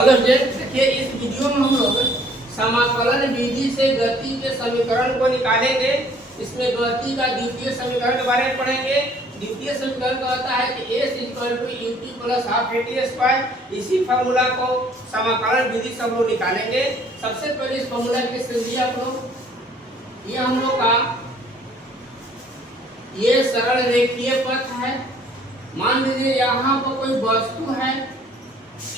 देखिए इस वीडियो में हम लोग समाकलन विधि से गति के समीकरण को निकालेंगे। इसमें गति का द्वितीय समीकरण के बारे में पढ़ेंगे। द्वितीय समीकरण कहता है कि s = ut + हाफ at²। इसी फार्मूला को समाकलन विधि से हम लोग निकालेंगे। सबसे पहले इस फार्मूला की स्थिति आप लोग, ये हम लोग का ये सरल रेखीय पथ है। मान लीजिए यहाँ पर कोई वस्तु है,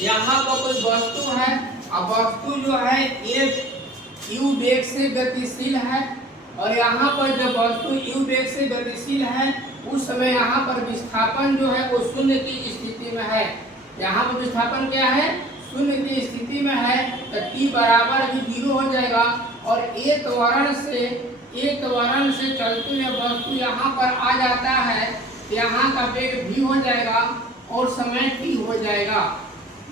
यहाँ पर कोई वस्तु है और वस्तु जो है एक u वेग से गतिशील है, और यहाँ पर जब वस्तु u वेग से गतिशील है उस समय यहाँ पर विस्थापन जो है वो शून्य की स्थिति में है। यहाँ पर विस्थापन क्या है? शून्य की स्थिति में है, तो t बराबर भी 0 हो जाएगा। और एक त्वरण से चलते हुए वस्तु यहाँ पर आ जाता है, यहाँ का वेग v हो जाएगा और समय t हो जाएगा।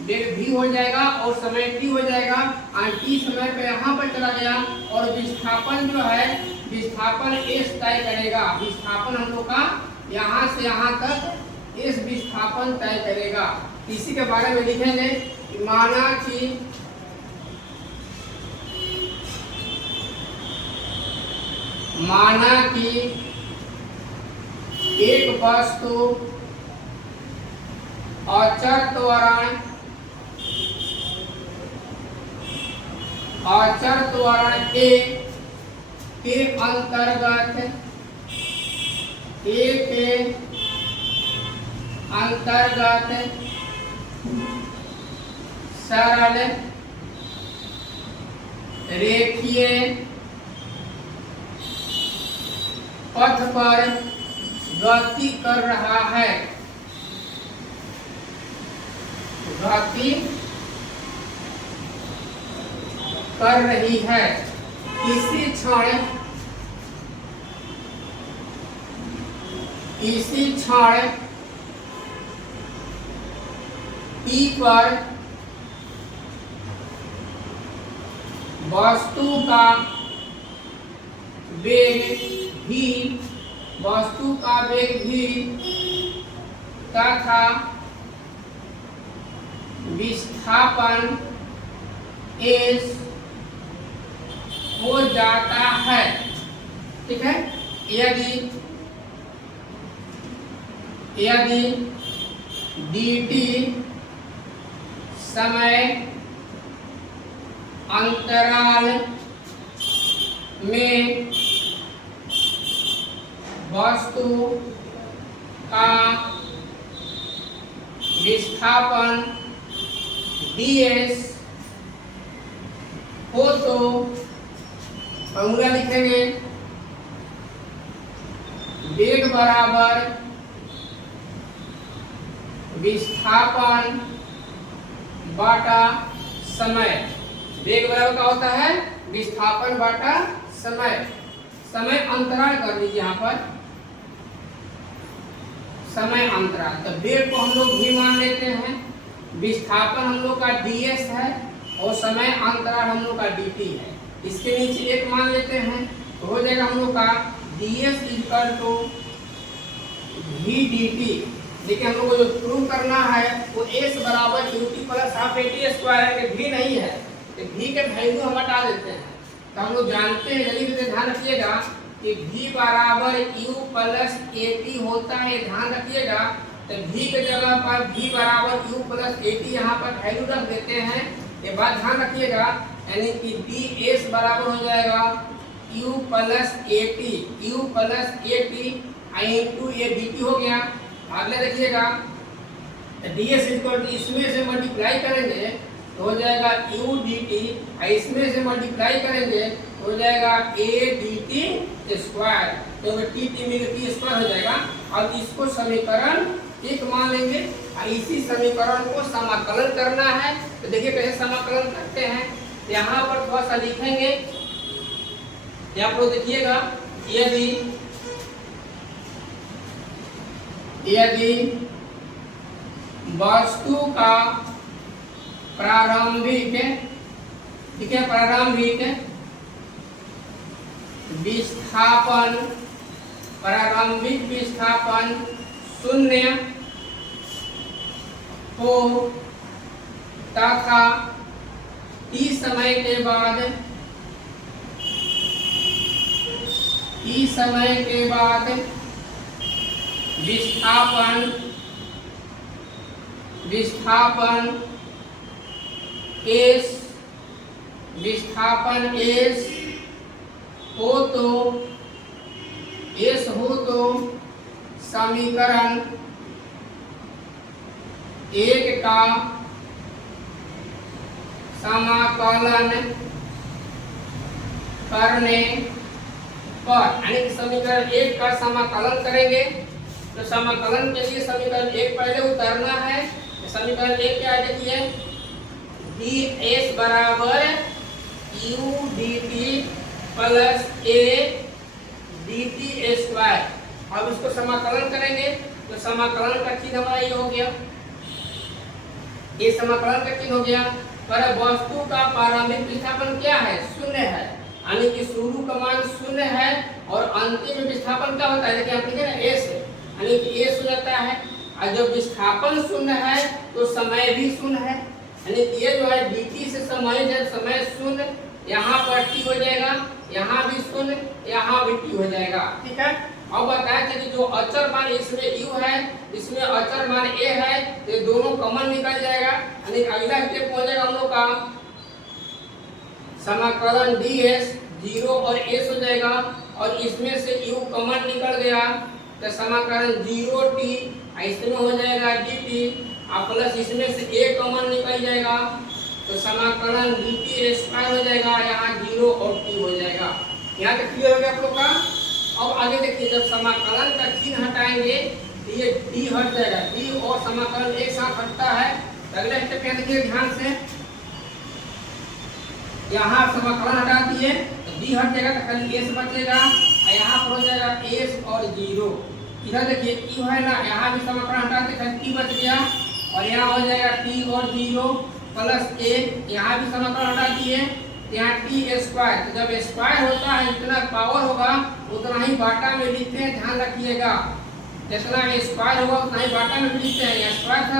वेग v हो जाएगा और समय t हो जाएगा। और t समय पे यहाँ पर चला गया और विस्थापन जो है विस्थापन s तय करेगा। विस्थापन हम लोग का यहाँ से यहाँ तक s विस्थापन तय करेगा। इसी के बारे में लिखेंगे कि माना कि एक वस्तु अचर त्वरण के अंतर्गत सरल रेखीय पथ पर गति कर रहा है। गति कर रही है। इसी क्षण t पर वस्तु का वेग भी तथा विस्थापन s हो जाता है। ठीक है। यदि dt समय अंतराल में वस्तु का विस्थापन ds हो तो फॉर्मूला लिखेंगे वेग बराबर विस्थापन बटा समय। वेग बराबर क्या होता है? विस्थापन बटा समय। समय अंतराल कर दीजिए यहाँ पर, समय अंतराल। तो वेग को हम लोग भी मान लेते हैं, विस्थापन हम लोग का ds है और समय अंतराल हम लोग का dt है। इसके नीचे एक मान लेते हैं तो हो जाएगा हम लोग का ds = v dt। देखिए हम लोग को जो प्रूव करना है वो s बराबर ut + हाफ at² है, v नहीं है तो v के वैल्यू हम हटा देते हैं। तो हम लोग जानते हैं, जल्दी से ध्यान रखिएगा कि v बराबर u + at होता है, ध्यान रखिएगा। तो v के जगह पर v बराबर u + at यहाँ पर वैल्यू रख देते हैं। ये बात ध्यान रखिएगा, यानी कि ds बराबर हो जाएगा u + at इनटू ये dt हो गया। अगले देखिएगा ds इसमें से मल्टीप्लाई करेंगे तो हो जाएगा u dt, इसमें से मल्टीप्लाई करेंगे तो हो जाएगा a dt²। तो t मिल t² हो जाएगा। अब इसको समीकरण 1 मान लेंगे और इसी समीकरण को समाकलन करना है। तो देखिए कैसे समाकलन करते हैं। यहाँ पर थोड़ा सा लिखेंगे, यहाँ पर देखिएगा यदि वस्तु का प्रारंभिक विस्थापन प्रारंभिक विस्थापन 0 हो तथा t समय के बाद विस्थापन s हो तो समीकरण 1 का समाकलन करने पर, यानी समीकरण 1 का समाकलन करेंगे तो समाकलन के लिए समीकरण 1 पहले उतारना है। समीकरण 1 क्या है देखिए, ds बराबर u dt plus a dt square. अब इसको समाकलन करेंगे तो समाकलन का चिन्ह हमारा ये हो गया, ये समाकलन का चिन्ह हो गया। पर वस्तु का प्रारंभिक विस्थापन क्या है, शून्य है, यानी कि शुरू का मान शून्य है और अंतिम विस्थापन क्या होता है, देखिए आप लिखे ना s, यानी कि s हो जाता है। और जब विस्थापन शून्य है तो समय भी शून्य है, यानी कि ये जो है dt से समय जब समय शून्य, यहाँ पर t हो जाएगा, यहाँ भी शून्य, यहाँ भी t हो जाएगा। ठीक है, अब बताया था कि जो अचर मान इसमें u है, इसमें अचर मान a है, तो दोनों कॉमन निकल जाएगा, यानी अगला स्टेप हो जाएगा हम लोग का समाकलन ds 0 और s हो जाएगा, और इसमें से u कॉमन निकल गया तो समाकलन 0t, इसमें हो जाएगा dt, और प्लस इसमें से a कॉमन निकल जाएगा तो समाकलन dt स्क्वायर हो जाएगा, यहाँ 0 और t हो जाएगा। यहाँ तक क्लियर हो गया आप लोग का। अब आगे देखिए, जब समाकलन का चिन्ह हटाएंगे तो ये d हट जाएगा, d और समाकलन एक साथ हटता है। अगला स्टेप क्या देखिए ध्यान से, यहाँ समाकलन हटा दिए तो d हट जाएगा तो खाली s बचेगा, और यहाँ पर हो जाएगा s और 0। इधर देखिए q है ना, यहाँ भी समाकलन हटाते खाली t बच गया, और यहाँ हो जाएगा t और 0 प्लस a, यहाँ भी समाकलन हटा दिए यहाँ t स्क्वायर। तो जब स्क्वायर होता है जितना पावर होगा उतना ही बाटा में लिखते हैं, ध्यान रखिएगा, जितना स्क्वायर होगा उतना ही बाटा में लिखते हैं। यहाँ स्क्वायर था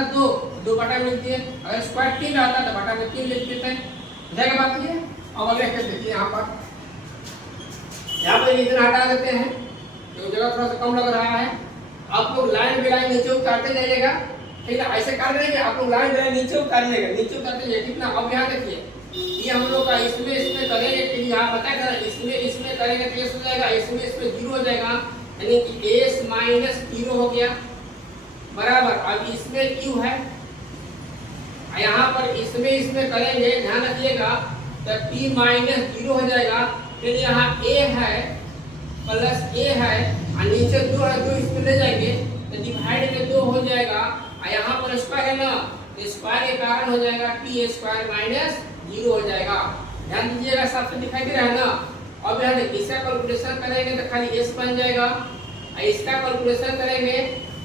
2 बाटा में लिखते हैं, अगर स्क्वायर 3 आता तो बाटा में 3 लिख देते हैं। जाएगा बात ये। अब अगले स्टेप देखिए, यहाँ पर इतना हटा देते हैं तो जगह थोड़ा सा कम लग रहा है। आप लोग लाइन बाई लाइन नीचे उतारते जाइएगा, ठीक है, ऐसे कर देंगे आप लोग लाइन बाई लाइन नीचे उतारिएगा, नीचे उतारते जाइए कितना। अब यहाँ देखिए ये हम लोग का इसमें करेंगे तो यहाँ बताया इसमें करेंगे तो s हो जाएगा, इसमें 0 हो जाएगा, यानी कि s माइनस 0 हो गया बराबर। अब इसमें q है, यहाँ पर इसमें करेंगे, ध्यान रखिएगा, तो t माइनस 0 हो जाएगा। फिर यहाँ a है प्लस a है, और नीचे 2 है, 2 इसमें ले जाएंगे तो डिवाइड में 2 हो जाएगा, और यहाँ पर स्क्वायर है ना, तो स्क्वायर के कारण हो जाएगा t स्क्वायर माइनस 0 हो जाएगा। ध्यान दीजिएगा, सबसे दिखाई दे रहा है ना। अब यहाँ इसका कैलकुलेशन करेंगे तो खाली s बन जाएगा, और इसका कैलकुलेशन करेंगे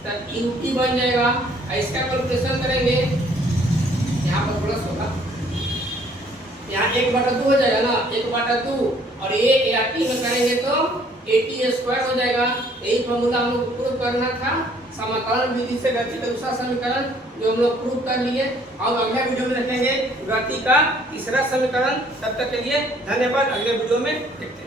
तो ut बन जाएगा, और इसका कैलकुलेशन करेंगे यहाँ पर प्लस होगा, यहाँ 1/2 हो जाएगा ना, 1/2, और ये at में करेंगे तो at स्क्वायर हो जाएगा। यही फॉर्मूला हम लोग प्रूव करना था, समाकलन विधि से गति का दूसरा समीकरण जो हम लोग प्रूव कर लिए। अब अगले वीडियो में रखेंगे गति का तीसरा समीकरण। तब तक के लिए धन्यवाद, अगले वीडियो में देखते हैं।